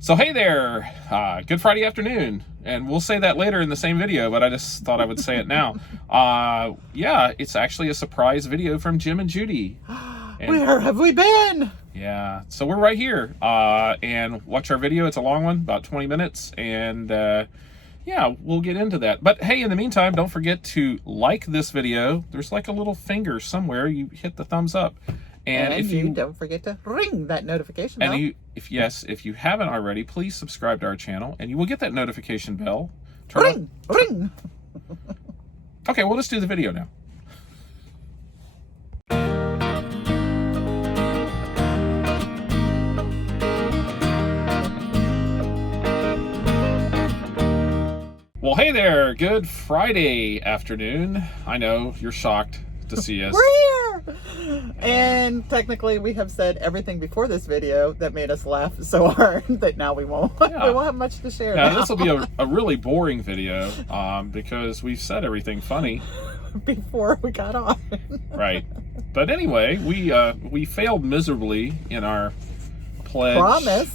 So hey there, good Friday afternoon, and we'll say that later in the same video, but I just thought I would say it now. Yeah, it's actually a surprise video from Jim and Judy. And, where have we been? Yeah, so we're right here, and watch our video. It's a long one, about 20 minutes, and yeah, we'll get into that. But hey, in the meantime, don't forget to like this video. There's like a little finger somewhere. You hit the thumbs up. And if you don't forget to ring that notification bell. And if you haven't already, please subscribe to our channel, and you will get that notification bell. Ring. Okay, well, let's do the video now. Well, hey there. Good Friday afternoon. I know you're shocked to see us. We're here! And technically we have said everything before this video that made us laugh so hard that now we won't. Yeah. We won't have much to share Now, now. this will be a really boring video because we've said everything funny before we got on. Right. But anyway, we failed miserably in our pledge. Promise.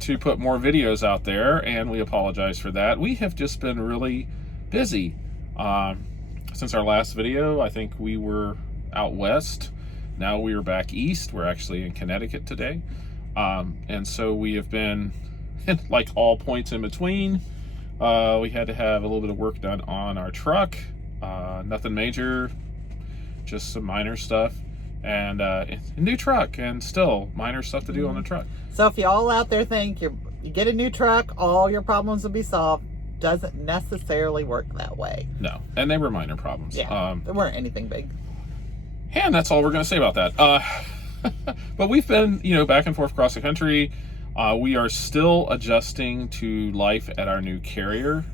To put more videos out there, and we apologize for that. We have just been really busy. Since our last video, I think we were out west. Now we are back east. We're actually in Connecticut today. And so we have been like all points in between. We had to have a little bit of work done on our truck. Nothing major, just some minor stuff. And a new truck, and still minor stuff to do on the truck. So if you all out there think you get a new truck, all your problems will be solved, doesn't necessarily work that way. No, and they were minor problems. Yeah, there weren't anything big. And that's all we're going to say about that. But we've been, back and forth across the country. We are still adjusting to life at our new carrier.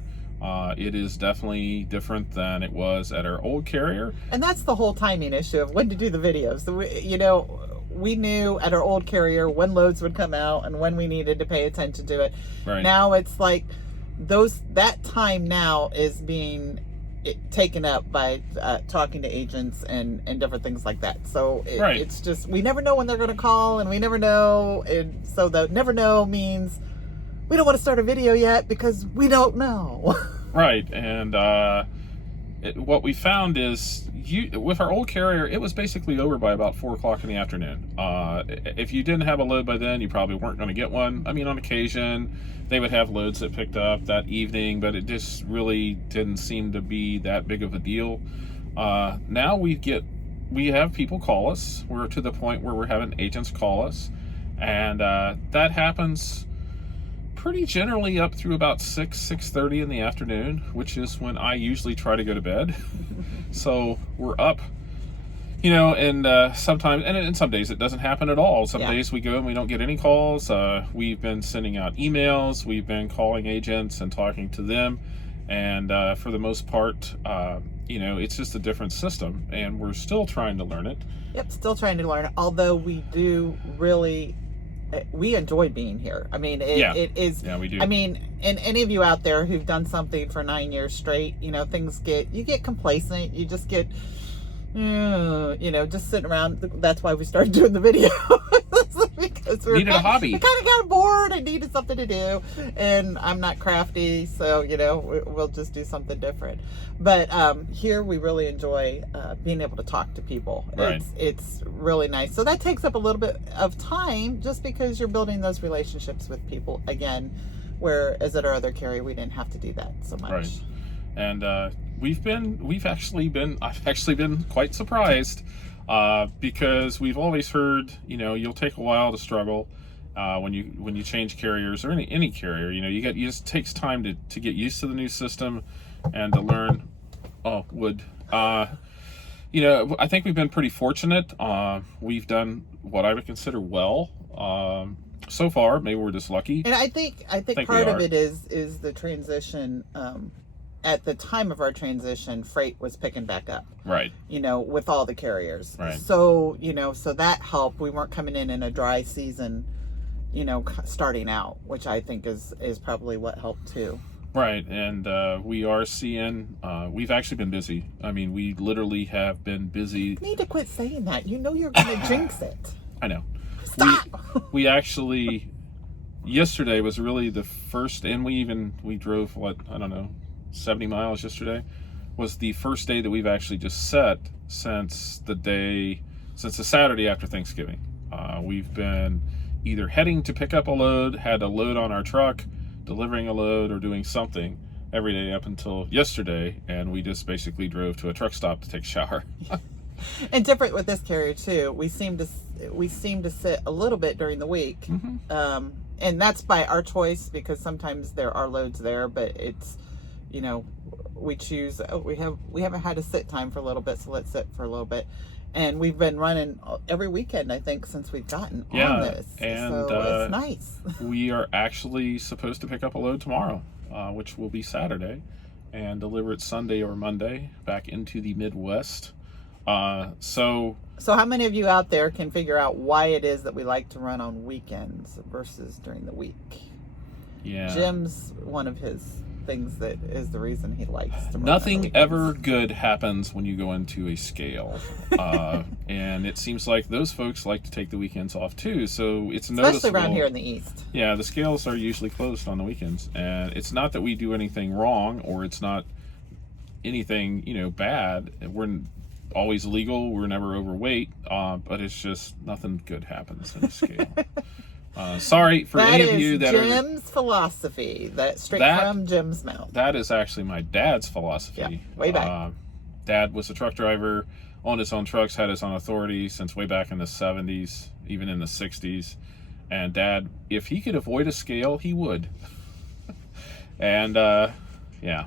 It is definitely different than it was at our old carrier. And that's the whole timing issue of when to do the videos. So we knew at our old carrier when loads would come out and when we needed to pay attention to it. Right. Now it's like that time now is being taken up by talking to agents and different things like that. So it's just, we never know when they're going to call, and we never know. And so the never know means we don't want to start a video yet because we don't know. Right. And what we found is with our old carrier, it was basically over by about 4 o'clock in the afternoon. If you didn't have a load by then, you probably weren't going to get one. I mean, on occasion, they would have loads that picked up that evening, but it just really didn't seem to be that big of a deal. Now we have people call us. We're to the point where we're having agents call us, and that happens pretty generally up through about 6:30 in the afternoon, which is when I usually try to go to bed. So we're up, and sometimes, and some days it doesn't happen at all. Some days we go and we don't get any calls. We've been sending out emails. We've been calling agents and talking to them. And for the most part, it's just a different system, and we're still trying to learn it. Yep, still trying to learn it. Although we do really... we enjoy being here. I mean, it is. Yeah, we do. I mean, and any of you out there who've done something for 9 years straight, things you get complacent. You just get, just sitting around. That's why we started doing the video. Because we needed a hobby. We kind of got bored and needed something to do. And I'm not crafty, so, we'll just do something different. But here we really enjoy being able to talk to people. Right. It's really nice. So that takes up a little bit of time just because you're building those relationships with people again, whereas at our other carrier we didn't have to do that so much. Right. And I've actually been quite surprised because we've always heard, you'll take a while to struggle when you change carriers, or any carrier. It just takes time to get used to the new system and to learn. I think we've been pretty fortunate. We've done what I would consider well so far. Maybe we're just lucky. And I think part of it is the transition. At the time of our transition, freight was picking back up. Right. With all the carriers. Right. So, so that helped. We weren't coming in a dry season, starting out, which I think is probably what helped too. Right. And we are seeing, we've actually been busy. I mean, we literally have been busy. You need to quit saying that. You're going to jinx it. I know. Stop. We actually yesterday was really the first, and we drove, 70 miles yesterday, was the first day that we've actually just set since the Saturday after Thanksgiving. We've been either heading to pick up a load, had a load on our truck, delivering a load, or doing something every day up until yesterday, and we just basically drove to a truck stop to take a shower. And different with this carrier too. We seem to sit a little bit during the week, and that's by our choice because sometimes there are loads there, but it's, we choose. We haven't had a sit time for a little bit, so let's sit for a little bit. And we've been running every weekend, I think, since we've gotten on this. And so it's nice. We are actually supposed to pick up a load tomorrow, which will be Saturday, and deliver it Sunday or Monday back into the Midwest. So how many of you out there can figure out why it is that we like to run on weekends versus during the week? Yeah. Jim's one of his things that is the reason he likes to run. Nothing ever good happens when you go into a scale. And it seems like those folks like to take the weekends off too. So it's noticeable. Especially around here in the East. Yeah, the scales are usually closed on the weekends. And it's not that we do anything wrong or it's not anything, bad. We're always legal. We're never overweight. But it's just nothing good happens in a scale. Sorry for any of you that are... That is Jim's philosophy. That's straight from Jim's mouth. That is actually my dad's philosophy. Yeah, way back. Dad was a truck driver, owned his own trucks, had his own authority since way back in the 70s, even in the 60s. And Dad, if he could avoid a scale, he would. And, yeah.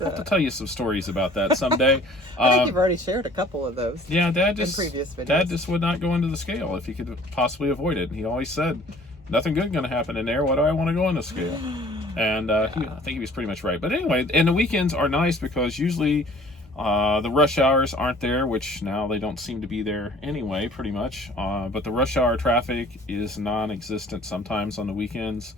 I'll have to tell you some stories about that someday. I think you've already shared a couple of those. Yeah, Dad in previous videos. Dad just would not go into the scale if he could possibly avoid it. He always said, "Nothing good going to happen in there. Why do I want to go on the scale?" And I think he was pretty much right. But anyway, and the weekends are nice because usually the rush hours aren't there, which now they don't seem to be there anyway, pretty much. But the rush hour traffic is non-existent sometimes on the weekends.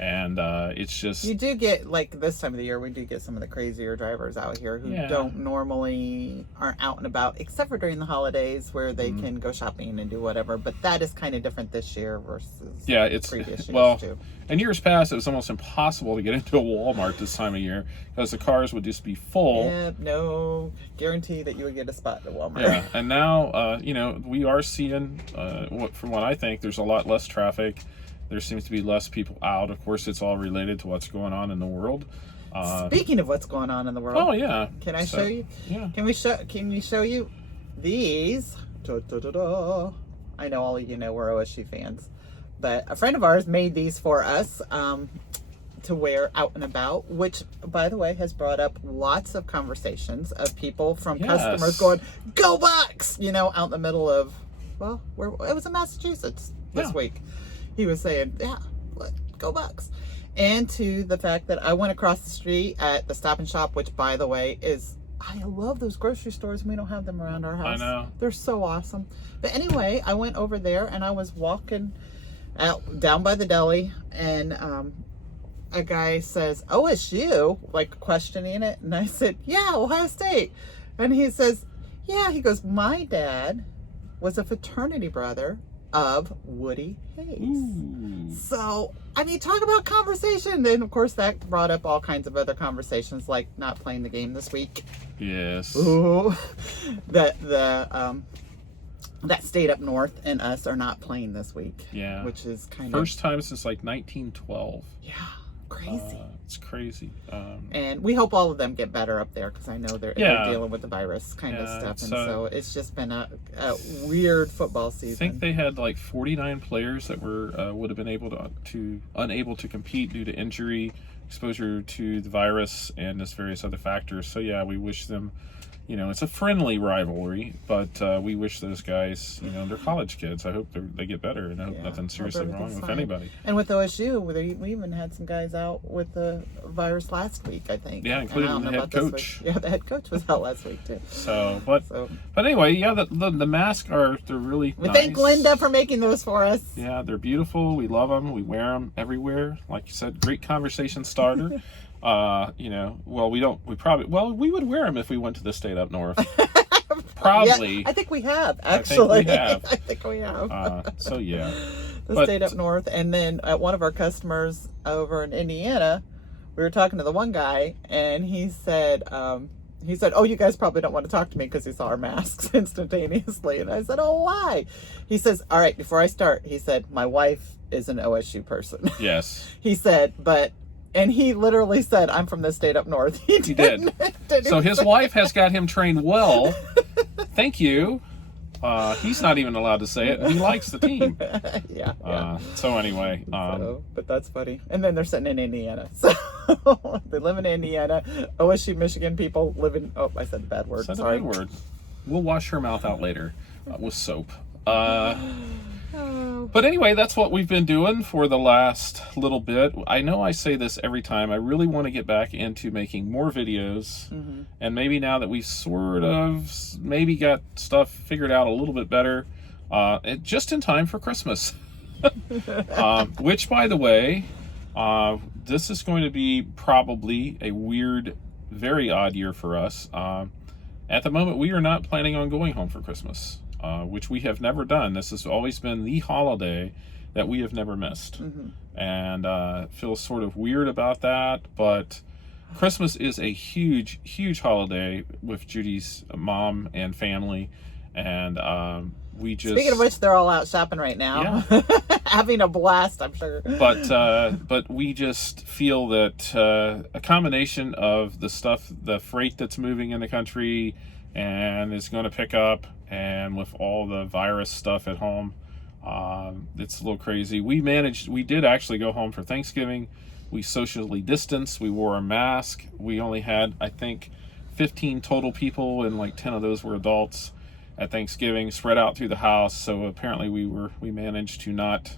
And it's just... You do get, like this time of the year, we do get some of the crazier drivers out here who aren't out and about, except for during the holidays where they can go shopping and do whatever. But that is kind of different this year versus previous years too. In years past, it was almost impossible to get into a Walmart this time of year because the cars would just be full. Yeah, no guarantee that you would get a spot at Walmart. Yeah, and now, we are seeing, from what I think, there's a lot less traffic. There seems to be less people out. Of course, it's all related to what's going on in the world. Speaking of what's going on in the world. Oh, yeah. Can I show you? Yeah. Can we show you these? Da-da-da-da. I know all of you know we're OSU fans. But a friend of ours made these for us to wear out and about, which, by the way, has brought up lots of conversations of people from customers going, "Go Bucks!" Out in the middle of, it was in Massachusetts this week. He was saying, go Bucks. And to the fact that I went across the street at the Stop and Shop, which, by the way, I love those grocery stores. We don't have them around our house. I know. They're so awesome. But anyway, I went over there and I was walking out down by the deli, and a guy says, OSU, like questioning it. And I said, yeah, Ohio State. And he says, yeah, he goes, my dad was a fraternity brother of Woody Hayes. Ooh. So, talk about conversation. And of course, that brought up all kinds of other conversations, like not playing the game this week. Yes. Ooh. That state up north and us are not playing this week. Yeah. Which is kind first time since like 1912. Yeah. Crazy. It's crazy. And we hope all of them get better up there because I know they're dealing with the virus kind of stuff. And so it's just been a weird football season. I think they had like 49 players that were would have been unable to compete due to injury, exposure to the virus, and this various other factors. So yeah, we wish them, it's a friendly rivalry, but we wish those guys, they're college kids. I hope they get better, and I hope nothing's seriously wrong with anybody. And with OSU, we even had some guys out with the virus last week, I think. Yeah, including the head coach. Yeah, the head coach was out last week too. But anyway, yeah, the masks they're really nice. Thank Linda for making those for us. Yeah, they're beautiful. We love them. We wear them everywhere. Like you said, great conversation starter. We would wear them if we went to the state up north. Probably. Yeah, I think we have, actually. I think we have. I think we have. So yeah. the state up north. And then at one of our customers over in Indiana, we were talking to the one guy, and he said, "Oh, you guys probably don't want to talk to me," because he saw our masks instantaneously. And I said, "Oh, why?" He says, "All right, before I start," he said, "my wife is an OSU person." Yes. He said, and he literally said, "I'm from the state up north." He did. So his wife has got him trained well. Thank you. He's not even allowed to say it. He likes the team. Yeah. So anyway. But that's funny. And then they're sitting in Indiana. So they live in Indiana. OSU, Michigan people live in... Oh, I said the bad word. Sorry. The bad word. We'll wash her mouth out later with soap. But anyway, that's what we've been doing for the last little bit. I know I say this every time. I really want to get back into making more videos. Mm-hmm. And maybe now that we've sort of maybe got stuff figured out a little bit better, just in time for Christmas. Which, by the way, this is going to be probably a weird, very odd year for us. At the moment, we are not planning on going home for Christmas. Which we have never done. This has always been the holiday that we have never missed. Mm-hmm. And feels sort of weird about that, but Christmas is a huge, huge holiday with Judy's mom and family. And we just... Speaking of which, they're all out shopping right now. Yeah. Having a blast, I'm sure. But we just feel that a combination of the stuff, the freight that's moving in the country and is going to pick up, and with all the virus stuff at home, it's a little crazy. We did actually go home for Thanksgiving. We socially distanced. We wore a mask. We only had, I think, 15 total people, and like 10 of those were adults at Thanksgiving, spread out through the house. So apparently we managed to not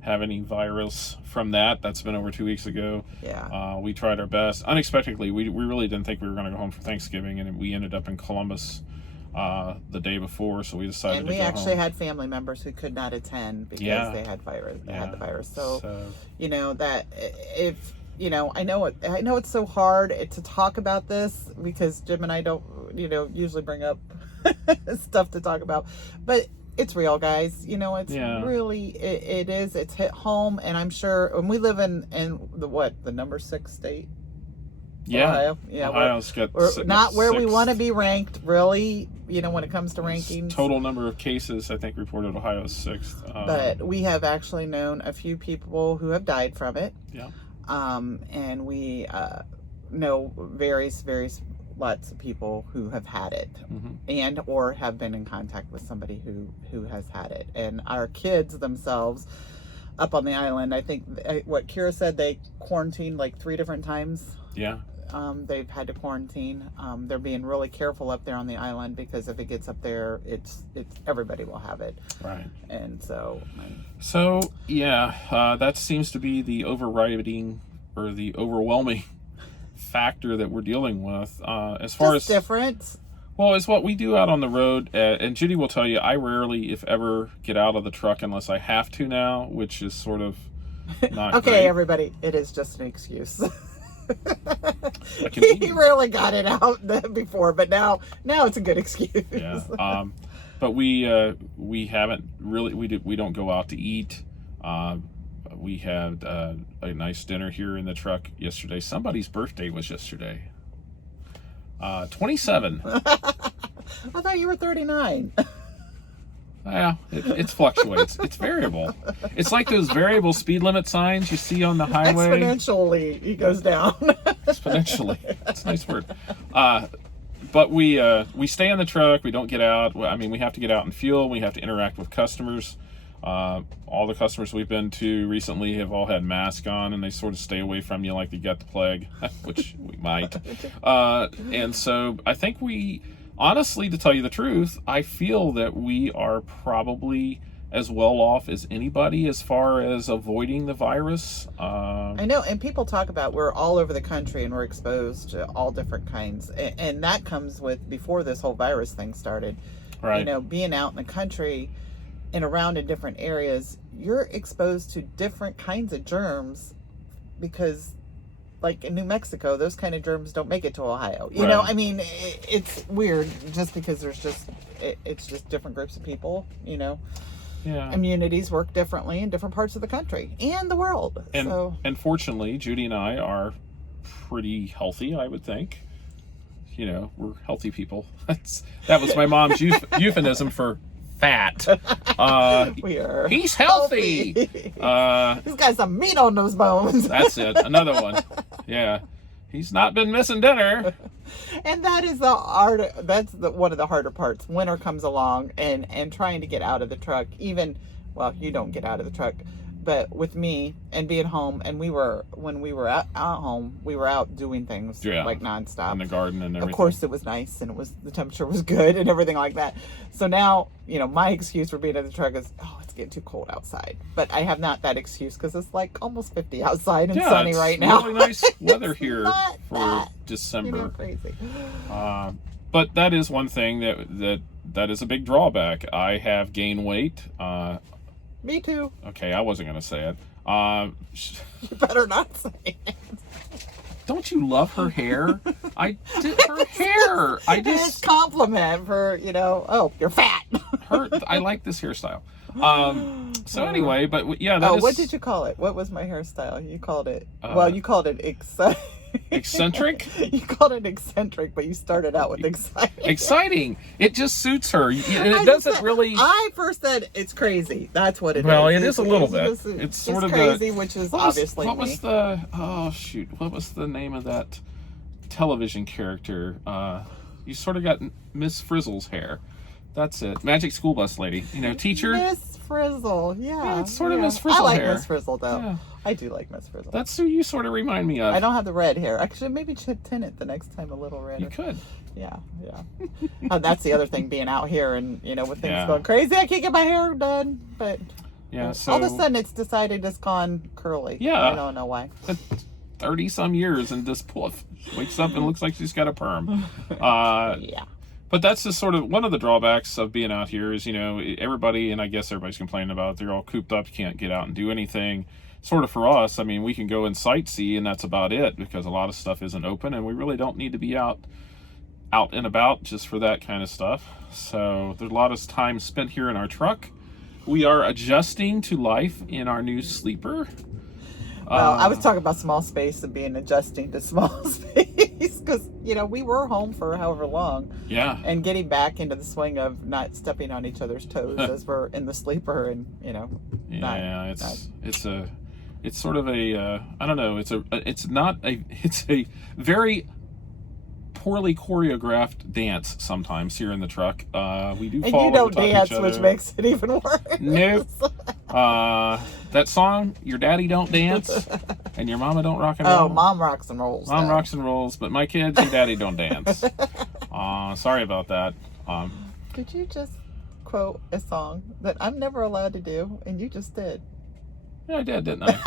have any virus from that. That's been over 2 weeks ago. Yeah. We tried our best. Unexpectedly, we really didn't think we were going to go home for Thanksgiving, and we ended up in Columbus the day before, so we decided to go home. And we actually had family members who could not attend because they had virus. They had the virus. So that if I know it's so hard to talk about this because Jim and I don't usually bring up stuff to talk about, but it's real, guys. It's really it's hit home, and I'm sure. And we live in the number 6 state. Yeah, Ohio. Yeah, Ohio's we're not where we want to be ranked, really. When it comes to rankings, total number of cases, I think reported Ohio's 6th. But we have actually known a few people who have died from it. Yeah. And we know various lots of people who have had it, mm-hmm. and or have been in contact with somebody who has had it. And our kids themselves up on the island, I think what Kira said, they quarantined like 3 different times. Yeah. They've had to quarantine. They're being really careful up there on the island because if it gets up there, it's everybody will have it. Right. And so that seems to be the overriding or the overwhelming factor that we're dealing with. As far as different. Well, it's what we do out on the road, and Judy will tell you, I rarely, if ever, get out of the truck unless I have to now, which is sort of not okay, great. Everybody, it is just an excuse. He rarely got it out before, but now it's a good excuse. Yeah. But we haven't really, we don't go out to eat. We had a nice dinner here in the truck yesterday. Somebody's birthday was yesterday. 27. I thought you were 39. Yeah, it fluctuates. It's variable. It's like those variable speed limit signs you see on the highway. Exponentially, he goes down. Exponentially. That's a nice word. But we stay in the truck. We don't get out. I mean, we have to get out and fuel. We have to interact with customers. All the customers we've been to recently have all had masks on, and they sort of stay away from you like you got the plague, which we might. And so I think honestly, to tell you the truth, I feel that we are probably as well off as anybody as far as avoiding the virus. I know, and people talk about we're all over the country and we're exposed to all different kinds, and that comes with before this whole virus thing started. Right. Being out in the country and around in different areas, you're exposed to different kinds of germs because, like in New Mexico, those kind of germs don't make it to Ohio. You know, I mean, it's weird just because it's just different groups of people, immunities work differently in different parts of the country and the world. And fortunately, Judy and I are pretty healthy, I would think. We're healthy people. That was my mom's euphemism for fat. We are. He's healthy. He's got some meat on those bones. That's it. Another one. Yeah. He's not been missing dinner. And that is one of the harder parts. Winter comes along and trying to get out of the truck. You don't get out of the truck, but with me and being home, and when we were at home, we were out doing things like nonstop in the garden and everything. Of course, it was nice, and the temperature was good and everything like that. So now, my excuse for being in the truck is, it's getting too cold outside. But I have not that excuse because it's like almost 50 outside and sunny right now. It's really nice weather here for December. Crazy. But that is one thing that is a big drawback. I have gained weight. Me too. Okay, I wasn't going to say it. You better not say it. Don't you love her hair? Her hair. It's compliment for, you're fat. I like this hairstyle. So anyway, but yeah. What did you call it? What was my hairstyle? You called it, you called it eccentric? You called it eccentric, but you started out with exciting. Exciting. It just suits her. It doesn't really... I first said it's crazy. That's what it is. Well, it is a little bit. It's sort of crazy, which is obviously What was the name of that television character? You sort of got Miss Frizzle's hair. That's it. Magic School Bus Lady. Teacher. Miss Frizzle. Yeah. It's sort of Miss Frizzle hair. I like Miss Frizzle, though. Yeah. I do like Miss Frizzle. That's who you sort of remind me of. I don't have the red hair. Actually, maybe tint it the next time a little redder. You could. Yeah. That's the other thing, being out here and, with things going crazy. I can't get my hair done. But so all of a sudden it's decided it's gone curly. Yeah. I don't know why. 30-some years and just poof. Wakes up and looks like she's got a perm. Yeah. But that's just sort of one of the drawbacks of being out here is, everybody, and I guess everybody's complaining about it, they're all cooped up, can't get out and do anything. Sort of for us, we can go and sightsee and that's about it because a lot of stuff isn't open and we really don't need to be out and about just for that kind of stuff. So there's a lot of time spent here in our truck. We are adjusting to life in our new sleeper. Well, I was talking about small space and being adjusting to small space because, we were home for however long. Yeah. And getting back into the swing of not stepping on each other's toes as we're in the sleeper and, it's sort of a, I don't know, it's a very poorly choreographed dance sometimes here in the truck. We do fall and you don't over top dance, each other. which makes it even worse. Nope. That song, Your Daddy Don't Dance and Your Mama Don't Rock and Roll. Oh, Mom rocks and rolls. Mom rocks and rolls, but my kids, Your Daddy Don't Dance. Sorry about that. Did you just quote a song that I'm never allowed to do, and you just did? Yeah, I did, didn't I?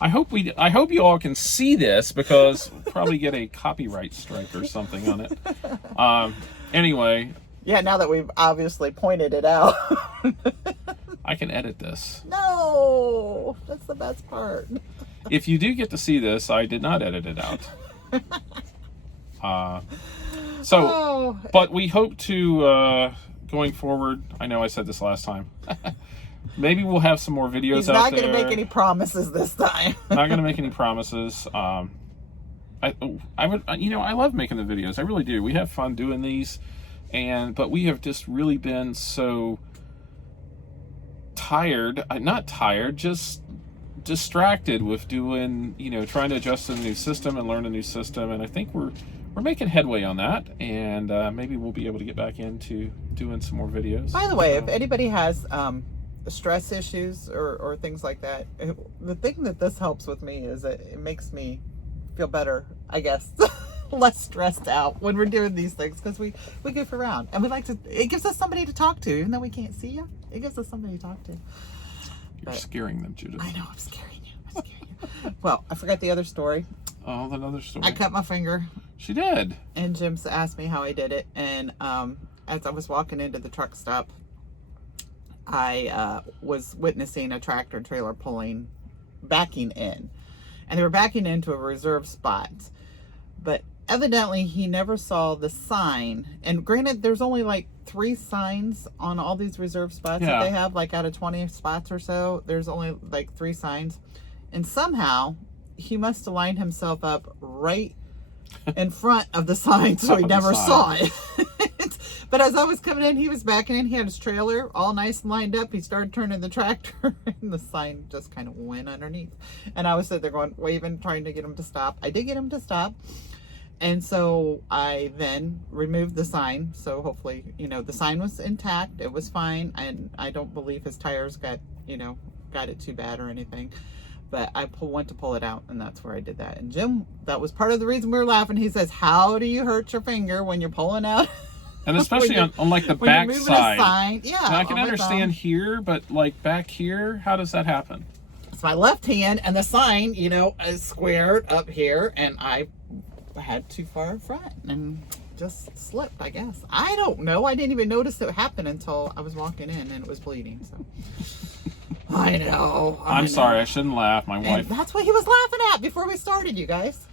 I hope you all can see this because we'll probably get a copyright strike or something on it. Anyway. Yeah, now that we've obviously pointed it out. I can edit this. No, that's the best part. If you do get to see this, I did not edit it out. But we hope to, going forward, I know I said this last time. Maybe we'll have some more videos He's out not there. going to make any promises this time. Not going to make any promises. I love making the videos. I really do. We have fun doing these, but we have just really been so tired. Not tired, just distracted with doing, trying to adjust to the new system and learn a new system. And I think we're making headway on that. And maybe we'll be able to get back into doing some more videos. By the way, if anybody has stress issues or things like that, the thing that this helps with me is that it makes me feel better, I guess. Less stressed out when we're doing these things because we goof around and it gives us somebody to talk to, even though we can't see you. It gives us somebody to talk to. You're scaring them, Judith. I know, I'm scaring you. Well, I forgot the other story. Oh, another story. I cut my finger. She did. And Jim asked me how I did it, and as I was walking into the truck stop, I was witnessing a tractor trailer backing in, and they were backing into a reserved spot. But evidently he never saw the sign. And granted, there's only like 3 signs on all these reserve spots that they have, like out of 20 spots or so. There's only like 3 signs. And somehow he must have lined himself up right in front of the sign, so he never saw it. But as I was coming in, he was backing in. He had his trailer all nice and lined up. He started turning the tractor, and the sign just kind of went underneath. And I was sitting there going, waving, trying to get him to stop. I did get him to stop. And so I then removed the sign. So hopefully, you know, the sign was intact. It was fine. And I don't believe his tires got, you know, got it too bad or anything. But I went to pull it out, and that's where I did that. And Jim, that was part of the reason we were laughing. He says, how do you hurt your finger when you're pulling out? And especially on like the back side. Yeah. Now, I can understand here, but like back here, how does that happen? It's my left hand, and the sign, you know, is squared up here, and I had too far in front and just slipped, I guess. I don't know. I didn't even notice it happened until I was walking in, and it was bleeding, so... I know. I'm sorry. I shouldn't laugh. My wife. And that's what he was laughing at before we started, you guys.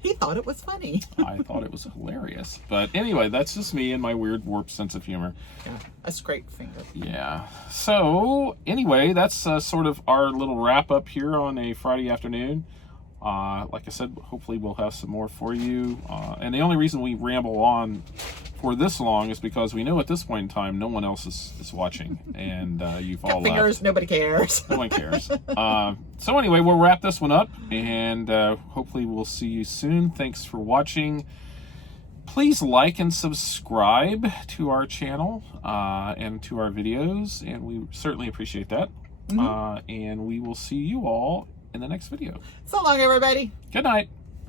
He thought it was funny. I thought it was hilarious. But anyway, that's just me and my weird warped sense of humor. Yeah, a scraped finger. Yeah. So anyway, that's sort of our little wrap up here on a Friday afternoon. Like I said, hopefully we'll have some more for you. And the only reason we ramble on for this long is because we know at this point in time no one else is watching, and you've all fingers, left. Nobody cares. No one cares. So anyway, we'll wrap this one up, and hopefully we'll see you soon. Thanks for watching. Please like and subscribe to our channel and to our videos, and we certainly appreciate that. And we will see you all in the next video. So long, everybody. Good night.